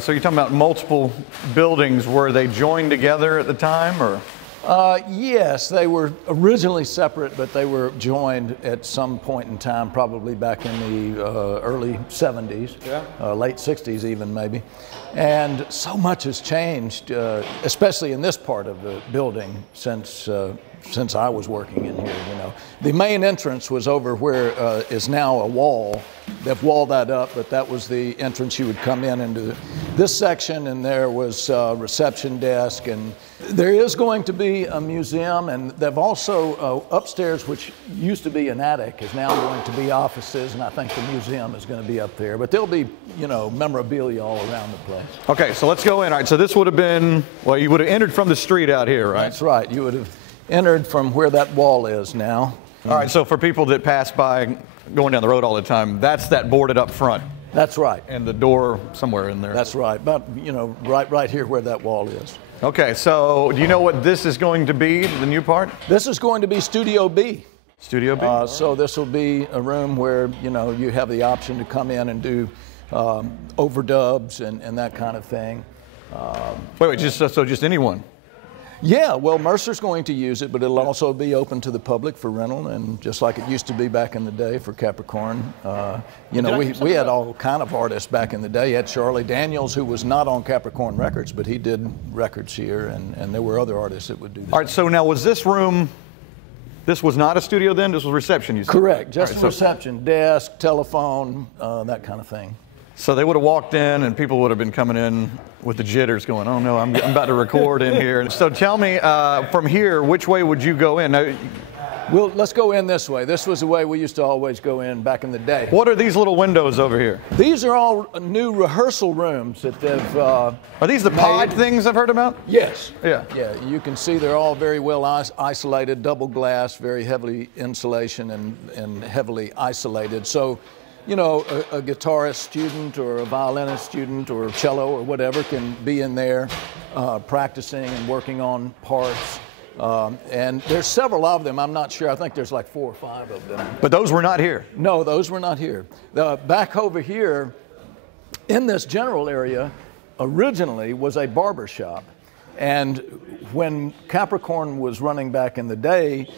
So you're talking about multiple buildings. Were they joined together at the time, or? Yes, they were originally separate, but they were joined at some point in time, probably back in the early 70s, late 60s even maybe. And so much has changed, especially in this part of the building since I was working in here. You know, the main entrance was over where is now a wall. They've walled that up, but that was the entrance you would come in into this section, and there was a reception desk, and there is going to be a museum, and they've also upstairs, which used to be an attic, is now going to be offices, and I think the museum is going to be up there. But there'll be, you know, memorabilia all around the place. Okay, so let's go in. All right, so this would have been, well, you would have entered from the street out here, right? That's right. You would have entered from where that wall is now. All right, so for people that pass by going down the road all the time, that's that boarded up front. That's right. And the door somewhere in there. That's right. About, you know, right here where that wall is. Okay, so do you know what this is going to be, the new part? This is going to be Studio B. Studio B? So this will be a room where, you know, you have the option to come in and do overdubs and that kind of thing. Wait, just anyone? Yeah, well, Mercer's going to use it, but it'll also be open to the public for rental, and just like it used to be back in the day for Capricorn. You know, we had all kind of artists back in the day. You had Charlie Daniels, who was not on Capricorn Records, but he did records here, and there were other artists that would do that. All right, so now was this room, this was not a studio then? This was reception, you said? Correct, just reception, desk, telephone, that kind of thing. So they would have walked in, and people would have been coming in with the jitters going, oh no, I'm about to record in here. So tell me, from here, which way would you go in? Now, well, let's go in this way. This was the way we used to always go in back in the day. What are these little windows over here? These are all new rehearsal rooms that they've Are these the pod things I've heard about? Yes. Yeah. Yeah, you can see they're all very well isolated, double glass, very heavily insulation and heavily isolated. So, you know, a guitarist student or a violinist student or cello or whatever can be in there practicing and working on parts. And there's several of them. I'm not sure. I think there's like 4 or 5 of them. But those were not here? No, those were not here. Back over here in this general area originally was a barber shop. And when Capricorn was running back in the day,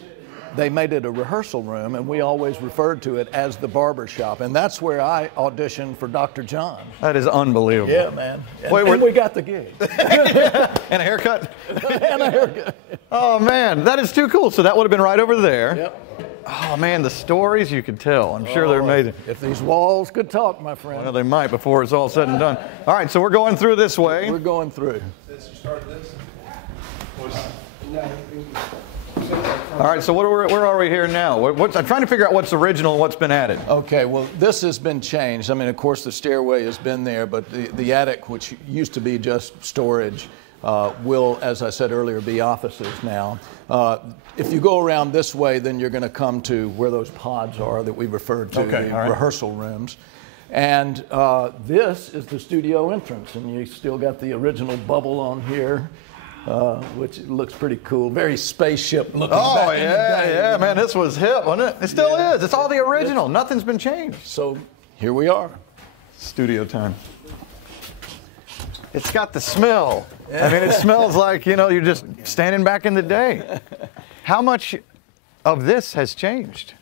they made it a rehearsal room, and we always referred to it as the barber shop. And that's where I auditioned for Dr. John. That is unbelievable. Yeah, man. And we got the gig. And a haircut? And a haircut. Oh, man, that is too cool. So that would have been right over there. Yep. Oh, man, the stories you could tell. I'm sure they're amazing. If these walls could talk, my friend. Well, they might before it's all said and done. All right, so we're going through this way. We're going through. All right, so where are we here now? I'm trying to figure out what's original and what's been added. Okay, well, this has been changed. I mean, of course, the stairway has been there, but the attic, which used to be just storage, will, as I said earlier, be offices now. If you go around this way, then you're going to come to where those pods are that we referred to, the rehearsal rooms. And this is the studio entrance, and you still got the original bubble on here. Which looks pretty cool. Very spaceship looking. Oh, yeah, man, this was hip, wasn't it? It still is. It's all the original. Nothing's been changed. So here we are. Studio time. It's got the smell. I mean, it smells like, you know, you're just standing back in the day. How much of this has changed?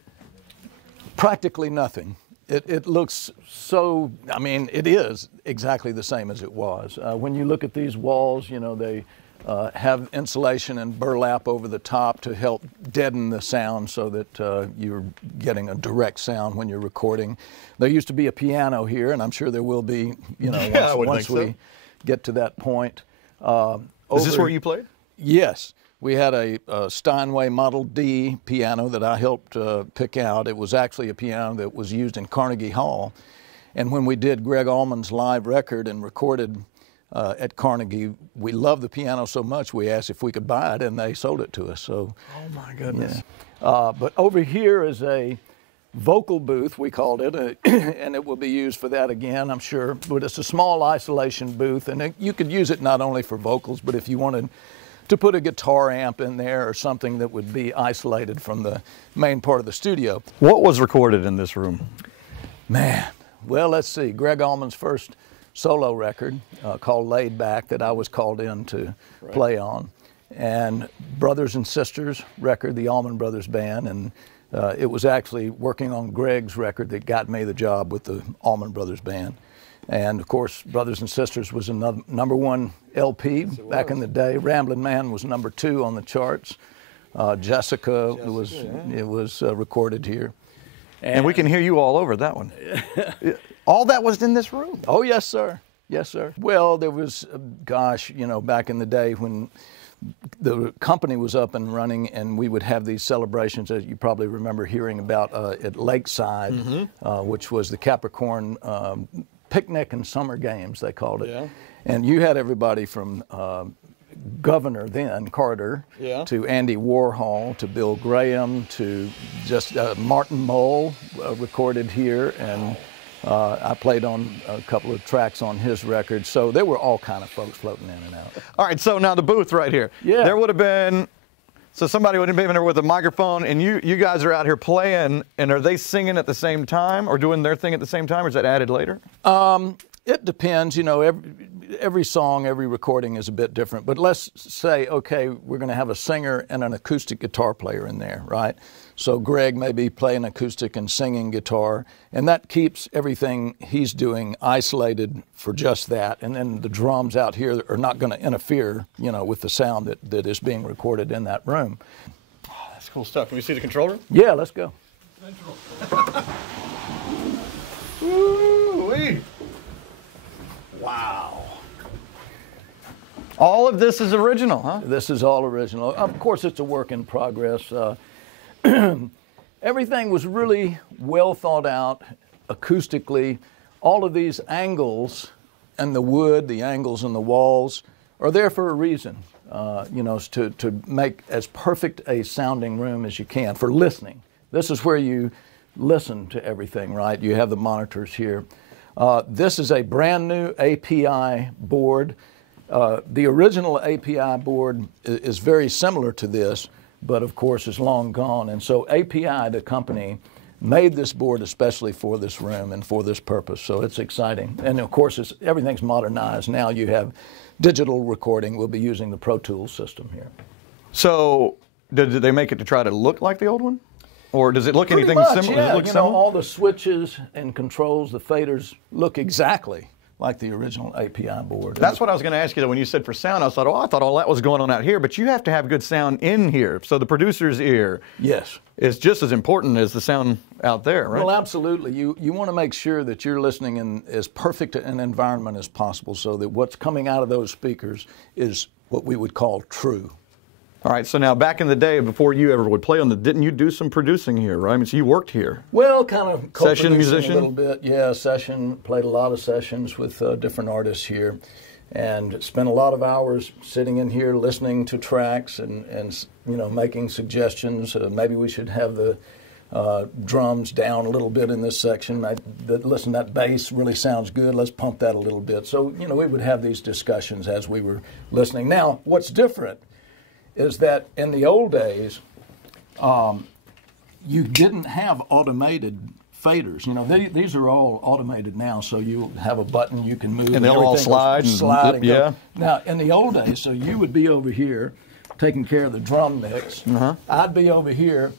Practically nothing. It looks so, I mean, it is exactly the same as it was. When you look at these walls, you know, they have insulation and burlap over the top to help deaden the sound so that you're getting a direct sound when you're recording. There used to be a piano here, and I'm sure there will be, you know, once we get to that point. Is this where you played? Yes. We had a Steinway Model D piano that I helped pick out. It was actually a piano that was used in Carnegie Hall. And when we did Greg Allman's live record and recorded at Carnegie, we loved the piano so much we asked if we could buy it, and they sold it to us. So, oh my goodness! Yeah. But over here is a vocal booth, we called it, and it will be used for that again, I'm sure. But it's a small isolation booth, and you could use it not only for vocals, but if you wanted to put a guitar amp in there or something that would be isolated from the main part of the studio. What was recorded in this room? Man, well, let's see. Greg Allman's first solo record called Laid Back that I was called in to play on. And Brothers and Sisters record, the Allman Brothers Band, and it was actually working on Greg's record that got me the job with the Allman Brothers Band. And of course, Brothers and Sisters was another #1 LP back in the day. Ramblin' Man was #2 on the charts. Jessica was recorded here. And we can hear you all over that one. All that was in this room? Oh, yes, sir. Yes, sir. Well, there was, gosh, you know, back in the day when the company was up and running, and we would have these celebrations that you probably remember hearing about at Lakeside, which was the Capricorn Picnic and Summer Games, they called it. Yeah. And you had everybody from Governor then, Carter, to Andy Warhol, to Bill Graham, to just Martin Mull recorded here, and I played on a couple of tracks on his record. So there were all kind of folks floating in and out. All right, so now the booth right here. Yeah. There would have been, so somebody would have been there with a microphone, and you guys are out here playing, and are they singing at the same time or doing their thing at the same time, or is that added later? It depends. You know, every song, every recording is a bit different. But let's say, okay, we're going to have a singer and an acoustic guitar player in there, right? So Greg may be playing acoustic and singing guitar, and that keeps everything he's doing isolated for just that. And then the drums out here are not going to interfere, you know, with the sound that is being recorded in that room. Oh, that's cool stuff. Can we see the controller? Yeah, let's go. Woo-wee. Wow. All of this is original, huh? This is all original. Of course, it's a work in progress. Everything was really well thought out acoustically. All of these angles and the wood, the angles in the walls are there for a reason, you know, to make as perfect a sounding room as you can for listening. This is where you listen to everything, right? You have the monitors here. This is a brand new API board. The original API board is very similar to this, but of course is long gone. And so API, the company, made this board especially for this room and for this purpose. So it's exciting. And of course, everything's modernized. Now you have digital recording. We'll be using the Pro Tools system here. So did they make it to try to look like the old one? Or does it look Pretty anything much, similar? Yeah, Does it look you similar? know, all the switches and controls, the faders look exactly like the original API board. That's what I was going to ask you, though. When you said for sound, I thought, oh, I thought all that was going on out here. But you have to have good sound in here. So the producer's ear is just as important as the sound out there, right? Well, absolutely. You want to make sure that you're listening in as perfect an environment as possible so that what's coming out of those speakers is what we would call true. All right, so now back in the day, before you ever would play on didn't you do some producing here, right? I mean, so you worked here. Well, kind of session musician? A little bit, yeah, session. Played a lot of sessions with different artists here, and spent a lot of hours sitting in here listening to tracks and you know, making suggestions. Maybe we should have the drums down a little bit in this section. Listen, that bass really sounds good. Let's pump that a little bit. So, you know, we would have these discussions as we were listening. Now, what's different is that in the old days, you didn't have automated faders. You know, these are all automated now, so you have a button you can move. And they'll all slide. And go. Now, in the old days, so you would be over here taking care of the drum mix. I'd be over here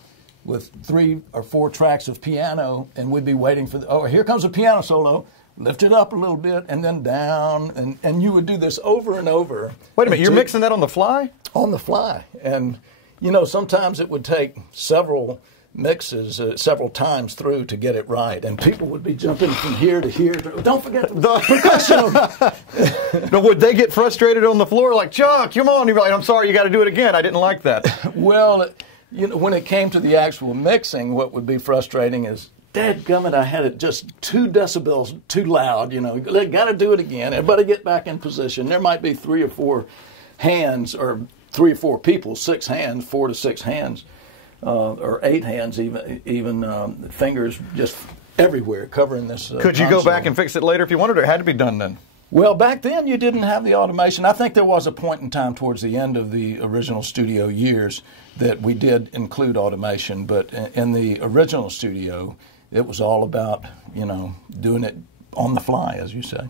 with 3 or 4 tracks of piano, and we'd be waiting for oh, here comes a piano solo. Lift it up a little bit, and then down, and you would do this over and over. Wait a minute, you're mixing that on the fly? On the fly. And, you know, sometimes it would take several mixes, several times through to get it right. And people would be jumping from here to here. Don't forget the percussion. But would they get frustrated on the floor like, Chuck, come on? You're like, I'm sorry, you got to do it again. I didn't like that. Well, you know, when it came to the actual mixing, what would be frustrating is, dadgummit, I had it just 2 decibels too loud, you know. Got to do it again. Everybody get back in position. There might be 3 or 4 hands, or 3 or 4 people, 6 hands, 4 to 6 hands, or 8 hands, even fingers just everywhere covering this. Could you go back and fix it later if you wanted, or it had to be done then? Well, back then you didn't have the automation. I think there was a point in time towards the end of the original studio years that we did include automation, but in the original studio, it was all about, you know, doing it on the fly, as you say.